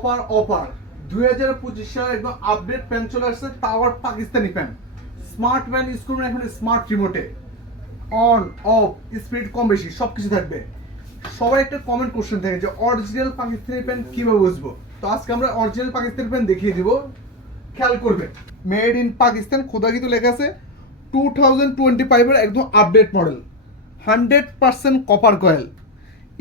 অপার অপার। দুই হাজার পঁচিশ সালে একদম আপডেট প্যান চলে আসছে tower Pakistani fan smart fan use করুন এখন স্মার্ট রিমোটে অন অফ স্পিড কম বেশি সব কিছু থাকবে। সবাই একটা কমেন্ট কোশ্চেন থাকে যে অরিজিনাল পাকিস্তানি প্যান কীভাবে বুঝব? তো আজকে আমরা অরিজিনাল পাকিস্তানি প্যান দেখিয়ে দিব। খেয়াল করবেন মেড ইন পাকিস্তান, খোদা কিন্তু লেখা আছে টু থাউজেন্ড টোয়েন্টি ফাইভের একদম update model hundred percent copper coil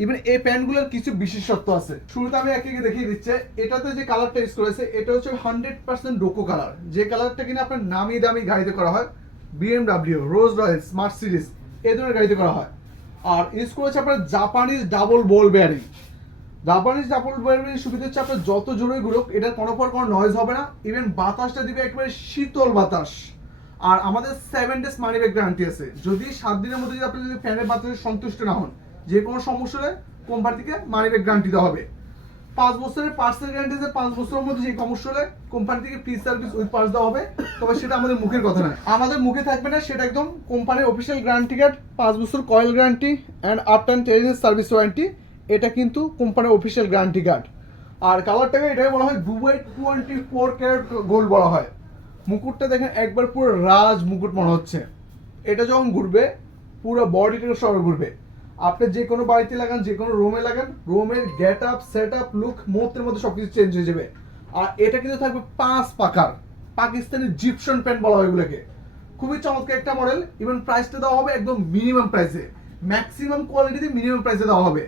even এই প্যান্টগুলোর কিছু বিশেষত্ব আছে। শুরুতে আমি একে দেখিয়ে দিচ্ছে। এটাতে যে কালারটা ইউজ করেছে, এটা হচ্ছে হান্ড্রেড পার্সেন্ট ডোকো কালার যে কালারটা কিনা আপনার নামি দামি গাড়িতে করা হয় বিএমডাব্লিউ রোজ রয়েলস সিরিজ এই ধরনের গাড়িতে করা হয়। আর ইউজ করেছে আপনার Japanese double ball bearing Japanese double bearing সুবিধা হচ্ছে আপনার যত জোরে ঘুরুক, এটা কোনো পর কোনো নয়েজ হবে না। ইভেন বাতাসটা দিবে একেবারে শীতল বাতাস। আর আমাদের seven days money back guarantee আছে। যদি সাত দিনের মধ্যে যদি আপনি যদি ফ্যানের বাতাসে সন্তুষ্ট না হন যে কোনো সমস্যা হলে কোম্পানি থেকে মানি ব্যাক গ্যারান্টি দেওয়া হবে। পাঁচ বছরের পার্সেল গ্যারান্টি আছে পাঁচ বছরের মধ্যে যে সমস্যা হলে কোম্পানি থেকে ফ্রি সার্ভিস উইথ পার্স দেওয়া হবে, তবে সেটা আমাদের মুখের কথা নয়। আমাদের মুখে থাকবে না, সেটা একদম কোম্পানির অফিসিয়াল গ্যারান্টি কার্ড পাঁচ বছর কয়েল গ্যারান্টি অ্যান্ড টাইম টেরিস সার্ভিস ওয়ারেন্টি এটা কিন্তু কোম্পানির অফিসিয়াল গ্যারান্টি কার্ড আর কালারটাকে এটাকে বলা হয় Dubai twenty four carat gold বলা হয়। মুকুটটা দেখেন, একবার পুরো রাজ মুকুট মনে হচ্ছে। এটা যখন ঘুরবে, পুরো বডিটা সর ঘুরবে। আপনি যে কোনো বাড়িতে লাগান, যে কোনো রুমে লাগান রুমের gate up set up look মুহূর্তের মধ্যে সবকিছু চেঞ্জ হয়ে যাবে। আর এটা কিন্তু থাকবে পাঁচ পাকার, পাকিস্তানি জিপশন প্যান্ট বলা হয় এগুলোকে। খুবই চমৎকার একটা মডেল ইভেন প্রাইসটা দেওয়া হবে একদম মিনিমাম প্রাইসে ম্যাক্সিমাম কোয়ালিটিতে মিনিমাম প্রাইসে দেওয়া হবে।